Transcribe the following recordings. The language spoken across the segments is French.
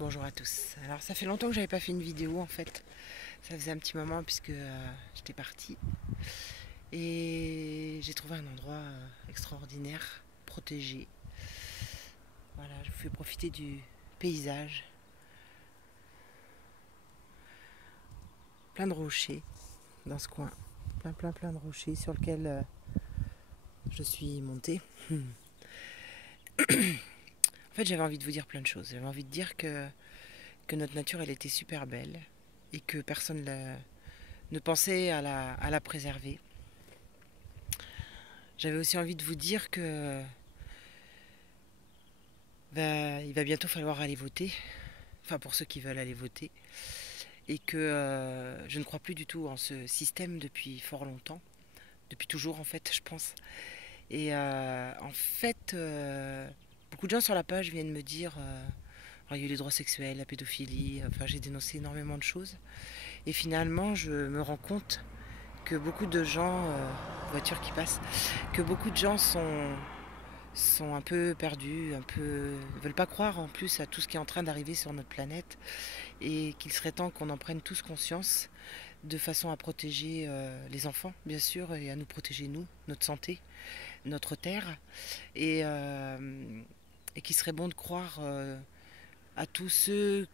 Bonjour à tous. Alors ça fait longtemps que j'avais pas fait une vidéo en fait. Ça faisait un petit moment puisque j'étais partie. Et j'ai trouvé un endroit extraordinaire, protégé. Voilà, je vous fais profiter du paysage. Plein de rochers dans ce coin. Plein de rochers sur lesquels je suis montée. En fait j'avais envie de vous dire plein de choses. J'avais envie de dire que notre nature elle était super belle et que personne ne pensait à la préserver. J'avais aussi envie de vous dire que il va bientôt falloir aller voter, enfin pour ceux qui veulent aller voter, et que je ne crois plus du tout en ce système depuis fort longtemps, depuis toujours en fait, je pense. Et en fait, beaucoup de gens sur la page viennent me dire, alors, il y a eu les droits sexuels, la pédophilie, enfin j'ai dénoncé énormément de choses, et finalement je me rends compte que beaucoup de gens, voitures qui passent, que beaucoup de gens sont un peu perdus, ne veulent pas croire en plus à tout ce qui est en train d'arriver sur notre planète et qu'il serait temps qu'on en prenne tous conscience de façon à protéger les enfants, bien sûr, et à nous protéger nous, notre santé, notre terre, et, et qu'il serait bon de croire à tous ceux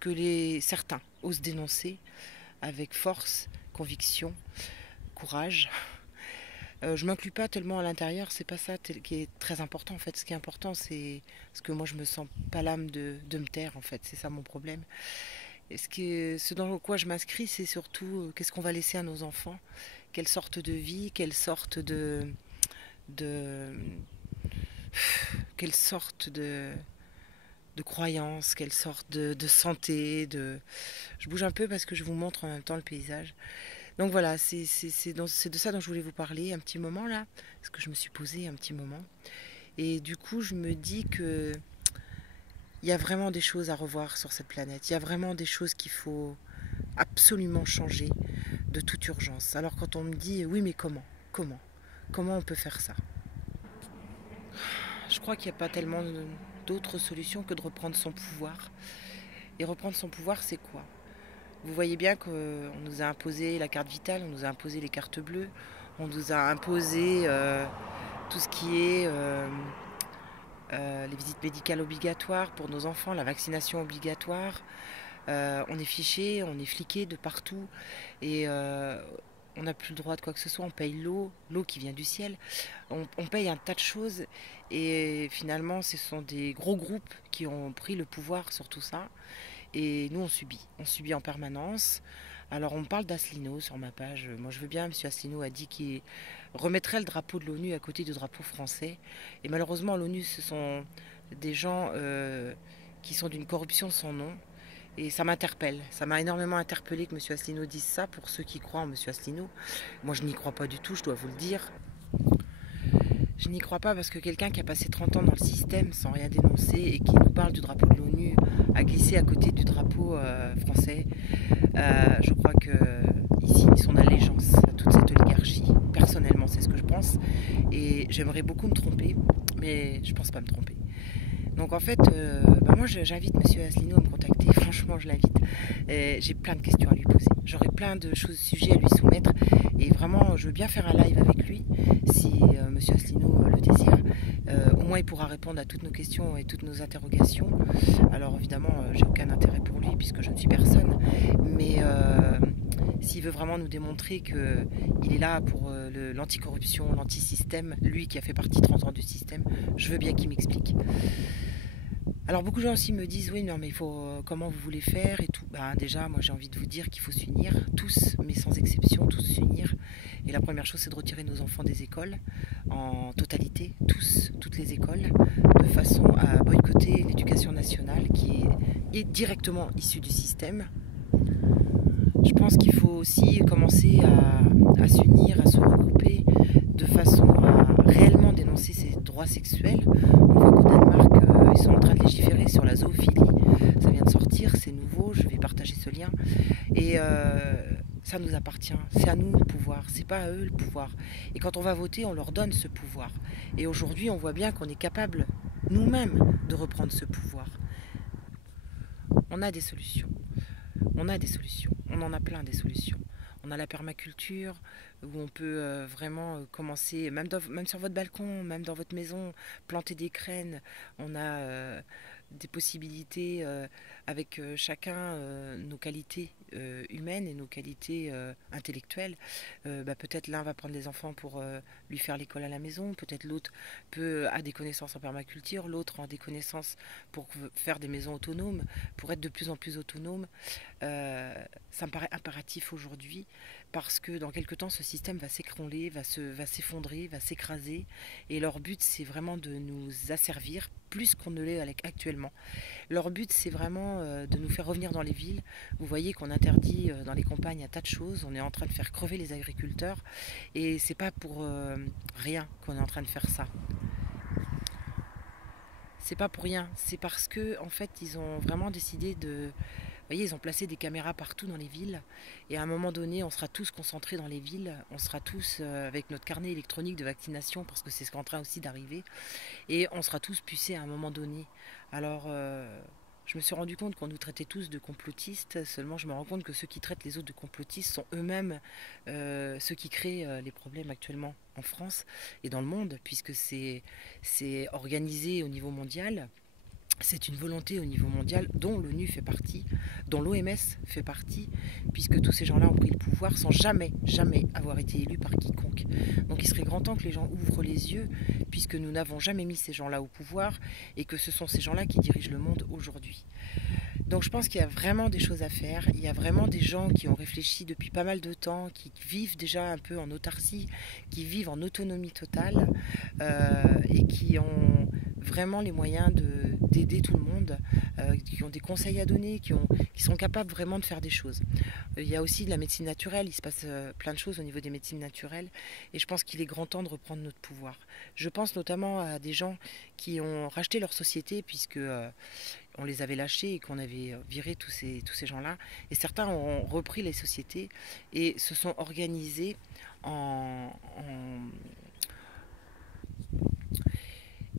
que certains osent dénoncer avec force, conviction, courage. Je m'inclus pas tellement à l'intérieur, c'est pas ça qui est très important en fait. Ce qui est important, c'est ce que moi je me sens pas l'âme de me taire en fait, c'est ça mon problème. Et ce dans quoi je m'inscris, c'est surtout qu'est-ce qu'on va laisser à nos enfants, quelle sorte de vie, de quelle sorte de croyances, quelle sorte de santé. Je bouge un peu parce que je vous montre en même temps le paysage. Donc voilà, c'est de ça dont je voulais vous parler un petit moment là, parce que je me suis posée un petit moment. Et du coup, je me dis que il y a vraiment des choses à revoir sur cette planète. Il y a vraiment des choses qu'il faut absolument changer de toute urgence. Alors quand on me dit oui mais comment on peut faire ça? Je crois qu'il n'y a pas tellement d'autres solutions que de reprendre son pouvoir. Et reprendre son pouvoir, c'est quoi? Vous voyez bien qu'on nous a imposé la carte vitale, on nous a imposé les cartes bleues, on nous a imposé tout ce qui est les visites médicales obligatoires pour nos enfants, la vaccination obligatoire. On est fiché, on est fliqué de partout et on n'a plus le droit de quoi que ce soit. On paye l'eau qui vient du ciel. On paye un tas de choses et finalement ce sont des gros groupes qui ont pris le pouvoir sur tout ça. Et nous, on subit en permanence. Alors, on me parle d'Asselineau sur ma page. Moi, je veux bien. Monsieur Asselineau a dit qu'il remettrait le drapeau de l'ONU à côté du drapeau français. Et malheureusement, l'ONU, ce sont des gens qui sont d'une corruption sans nom. Et ça m'interpelle. Ça m'a énormément interpellé que Monsieur Asselineau dise ça pour ceux qui croient en Monsieur Asselineau. Moi, je n'y crois pas du tout, je dois vous le dire. Je n'y crois pas parce que quelqu'un qui a passé 30 ans dans le système sans rien dénoncer et qui nous parle du drapeau de l'ONU a glissé à côté du drapeau français. Je crois qu'il signe son allégeance à toute cette oligarchie. Personnellement, c'est ce que je pense. Et j'aimerais beaucoup me tromper, mais je pense pas me tromper. Donc en fait, moi j'invite Monsieur Asselineau à me contacter, franchement je l'invite. J'ai plein de questions à lui poser, j'aurai plein de sujets à lui soumettre et vraiment je veux bien faire un live avec lui si Monsieur Asselineau le désire. Au moins il pourra répondre à toutes nos questions et toutes nos interrogations. Alors évidemment j'ai aucun intérêt pour lui puisque je ne suis personne, mais s'il veut vraiment nous démontrer qu'il est là pour l'anticorruption, l'antisystème, lui qui a fait partie 30 ans du système, je veux bien qu'il m'explique. Alors beaucoup de gens aussi me disent oui non mais il faut comment vous voulez faire et tout. Déjà moi j'ai envie de vous dire qu'il faut s'unir, tous mais sans exception, tous s'unir. Et la première chose c'est de retirer nos enfants des écoles en totalité, toutes les écoles, de façon à boycotter l'éducation nationale qui est directement issue du système. Je pense qu'il faut aussi commencer à s'unir, à se regrouper de façon à réellement dénoncer ces droits sexuels. On voit qu'au Danemark, ils sont en train de légiférer sur la zoophilie. Ça vient de sortir, c'est nouveau, je vais partager ce lien. Et ça nous appartient, c'est à nous le pouvoir, c'est pas à eux le pouvoir. Et quand on va voter, on leur donne ce pouvoir. Et aujourd'hui, on voit bien qu'on est capable nous-mêmes de reprendre ce pouvoir. On a des solutions. On a des solutions. On en a plein des solutions. On a la permaculture où on peut vraiment commencer, même sur votre balcon, même dans votre maison, planter des graines. On a des possibilités avec chacun nos qualités humaines et nos qualités intellectuelles. Peut-être l'un va prendre les enfants pour lui faire l'école à la maison, peut-être l'autre a des connaissances en permaculture, l'autre a des connaissances pour faire des maisons autonomes, pour être de plus en plus autonome. Ça me paraît impératif aujourd'hui parce que dans quelques temps ce système va s'écrouler, va s'effondrer, va s'écraser et leur but c'est vraiment de nous asservir plus qu'on ne l'est actuellement. Leur but c'est vraiment de nous faire revenir dans les villes. Vous voyez qu'on interdit dans les campagnes un tas de choses, on est en train de faire crever les agriculteurs et c'est pas pour rien qu'on est en train de faire ça. C'est pas pour rien, c'est parce que en fait ils ont vraiment décidé de. Vous voyez, ils ont placé des caméras partout dans les villes et à un moment donné, on sera tous concentrés dans les villes, on sera tous avec notre carnet électronique de vaccination parce que c'est ce qui est en train aussi d'arriver et on sera tous pucés à un moment donné. Alors, je me suis rendu compte qu'on nous traitait tous de complotistes, seulement je me rends compte que ceux qui traitent les autres de complotistes sont eux-mêmes ceux qui créent les problèmes actuellement en France et dans le monde, puisque c'est organisé au niveau mondial. C'est une volonté au niveau mondial dont l'ONU fait partie, dont l'OMS fait partie, puisque tous ces gens-là ont pris le pouvoir sans jamais, jamais avoir été élus par quiconque. Donc il serait grand temps que les gens ouvrent les yeux, puisque nous n'avons jamais mis ces gens-là au pouvoir, et que ce sont ces gens-là qui dirigent le monde aujourd'hui. Donc je pense qu'il y a vraiment des choses à faire, il y a vraiment des gens qui ont réfléchi depuis pas mal de temps, qui vivent déjà un peu en autarcie, qui vivent en autonomie totale, et qui ont vraiment les moyens d'aider tout le monde, qui ont des conseils à donner, qui sont capables vraiment de faire des choses. Il y a aussi de la médecine naturelle, il se passe plein de choses au niveau des médecines naturelles et je pense qu'il est grand temps de reprendre notre pouvoir. Je pense notamment à des gens qui ont racheté leur société puisque on les avait lâchés et qu'on avait viré tous ces gens-là. Et certains ont repris les sociétés et se sont organisés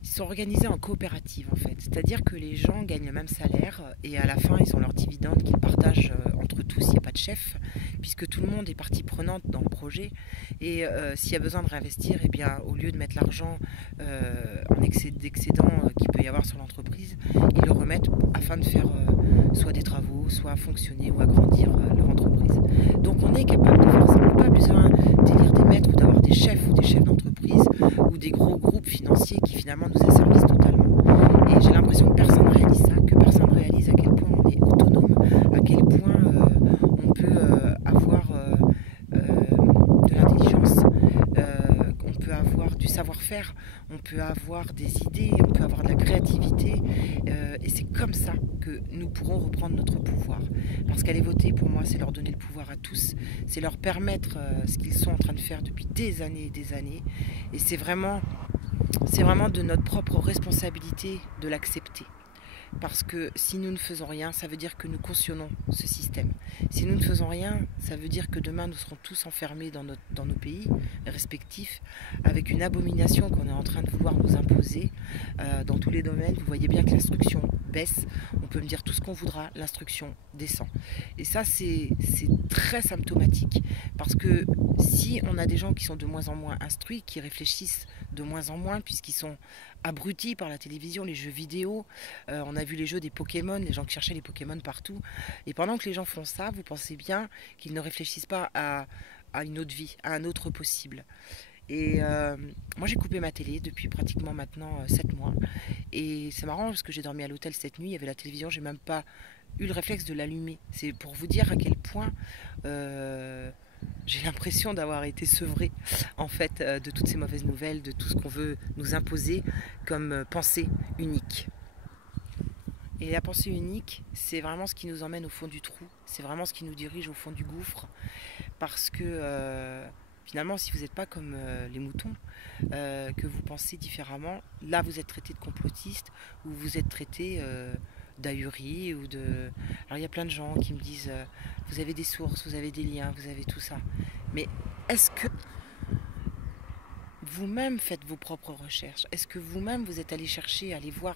ils sont organisés en coopérative en fait, c'est-à-dire que les gens gagnent le même salaire et à la fin ils ont leurs dividendes qu'ils partagent entre tous, il n'y a pas de chef, puisque tout le monde est partie prenante dans le projet et s'il y a besoin de réinvestir, eh bien, au lieu de mettre l'argent en d'excédent qu'il peut y avoir sur l'entreprise, ils le remettent afin de faire soit des travaux, soit fonctionner ou agrandir leur entreprise. Donc on est capable de faire ça, on n'a pas besoin d'élire des maîtres ou d'avoir des chefs ou des chefs d'entreprise ou des gros groupes financiers qui finalement nous asservissent totalement. Et j'ai l'impression que personne ne réalise ça, que personne ne réalise à quel point on est autonome, à quel point on peut avoir de l'intelligence, on peut avoir du savoir-faire, on peut avoir des idées, on peut avoir de la créativité. Et c'est comme ça que nous pourrons reprendre notre pouvoir. Parce qu'aller voter, pour moi, c'est leur donner le pouvoir à tous, c'est leur permettre ce qu'ils sont en train de faire depuis des années et des années. Et c'est vraiment de notre propre responsabilité de l'accepter. Parce que si nous ne faisons rien, ça veut dire que nous cautionnons ce système. Si nous ne faisons rien, ça veut dire que demain nous serons tous enfermés dans nos pays respectifs avec une abomination qu'on est en train de vouloir nous imposer dans tous les domaines. Vous voyez bien que l'instruction baisse. On peut me dire tout ce qu'on voudra, l'instruction descend. Et ça, c'est très symptomatique. Parce que si on a des gens qui sont de moins en moins instruits, qui réfléchissent de moins en moins, puisqu'ils sont abrutis par la télévision, les jeux vidéo, on a vu les jeux des Pokémon, les gens qui cherchaient les Pokémon partout. Et pendant que les gens font ça, vous pensez bien qu'ils ne réfléchissent pas à une autre vie, à un autre possible. Et moi j'ai coupé ma télé depuis pratiquement maintenant 7 mois. Et c'est marrant parce que j'ai dormi à l'hôtel cette nuit, il y avait la télévision, j'ai même pas eu le réflexe de l'allumer. C'est pour vous dire à quel point j'ai l'impression d'avoir été sevrée en fait de toutes ces mauvaises nouvelles, de tout ce qu'on veut nous imposer comme pensée unique. Et la pensée unique, c'est vraiment ce qui nous emmène au fond du trou, c'est vraiment ce qui nous dirige au fond du gouffre, parce que finalement, si vous n'êtes pas comme les moutons, que vous pensez différemment, là vous êtes traité de complotiste, ou vous êtes traité d'ahurie, ou de... Alors il y a plein de gens qui me disent, vous avez des sources, vous avez des liens, vous avez tout ça, mais est-ce que vous-même faites vos propres recherches? Est-ce que vous-même vous êtes allé chercher, aller voir,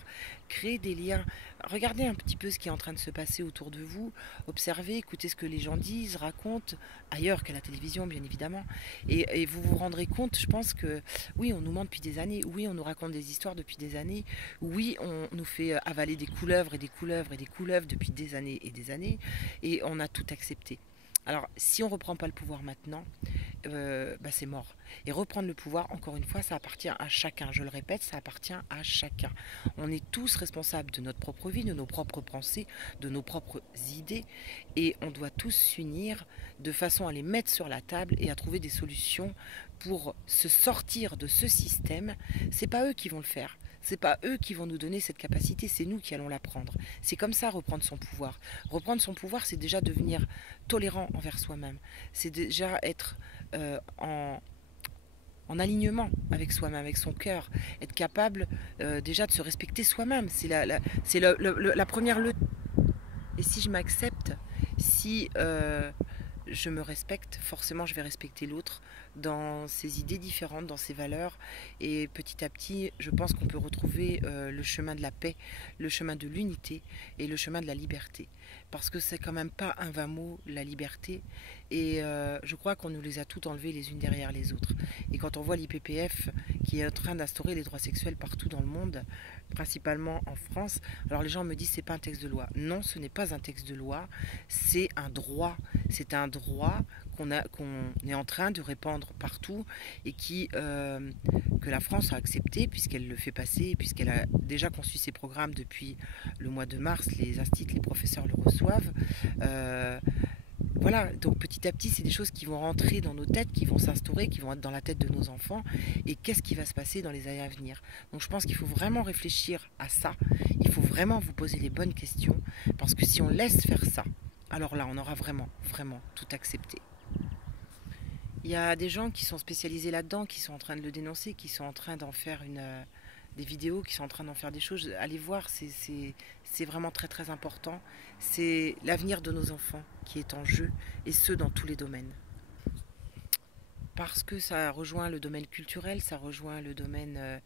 créer des liens? Regardez un petit peu ce qui est en train de se passer autour de vous, observez, écoutez ce que les gens disent, racontent, ailleurs qu'à la télévision bien évidemment, et vous vous rendrez compte, je pense que oui, on nous ment depuis des années, oui, on nous raconte des histoires depuis des années, oui, on nous fait avaler des couleuvres et des couleuvres et des couleuvres depuis des années, et on a tout accepté. Alors, si on ne reprend pas le pouvoir maintenant, c'est mort. Et reprendre le pouvoir, encore une fois, ça appartient à chacun. Je le répète, ça appartient à chacun. On est tous responsables de notre propre vie, de nos propres pensées, de nos propres idées, et on doit tous s'unir de façon à les mettre sur la table et à trouver des solutions pour se sortir de ce système. C'est pas eux qui vont le faire. C'est pas eux qui vont nous donner cette capacité, c'est nous qui allons la prendre. C'est comme ça reprendre son pouvoir. Reprendre son pouvoir, c'est déjà devenir tolérant envers soi-même. C'est déjà être en alignement avec soi-même, avec son cœur, être capable déjà de se respecter soi-même. C'est la première leçon. Et si je m'accepte, si je me respecte, forcément je vais respecter l'autre dans ses idées différentes, dans ses valeurs. Et petit à petit, je pense qu'on peut retrouver le chemin de la paix, le chemin de l'unité et le chemin de la liberté. Parce que c'est quand même pas un vain mot, la liberté. Et je crois qu'on nous les a toutes enlevées les unes derrière les autres. Et quand on voit l'IPPF qui est en train d'instaurer les droits sexuels partout dans le monde, principalement en France, alors les gens me disent c'est pas un texte de loi. Non, ce n'est pas un texte de loi, c'est un droit. C'est un droit qu'on est en train de répandre partout et que la France a accepté puisqu'elle le fait passer, puisqu'elle a déjà conçu ses programmes depuis le mois de mars, les instituts, les professeurs le reçoivent. Voilà, donc petit à petit, c'est des choses qui vont rentrer dans nos têtes, qui vont s'instaurer, qui vont être dans la tête de nos enfants. Et qu'est-ce qui va se passer dans les années à venir? Donc je pense qu'il faut vraiment réfléchir à ça. Il faut vraiment vous poser les bonnes questions. Parce que si on laisse faire ça, alors là, on aura vraiment, vraiment tout accepté. Il y a des gens qui sont spécialisés là-dedans, qui sont en train de le dénoncer, qui sont en train d'en faire des vidéos, qui sont en train d'en faire des choses. Allez voir, c'est vraiment très très important. C'est l'avenir de nos enfants qui est en jeu, et ce dans tous les domaines. Parce que ça rejoint le domaine culturel, ça rejoint le domaine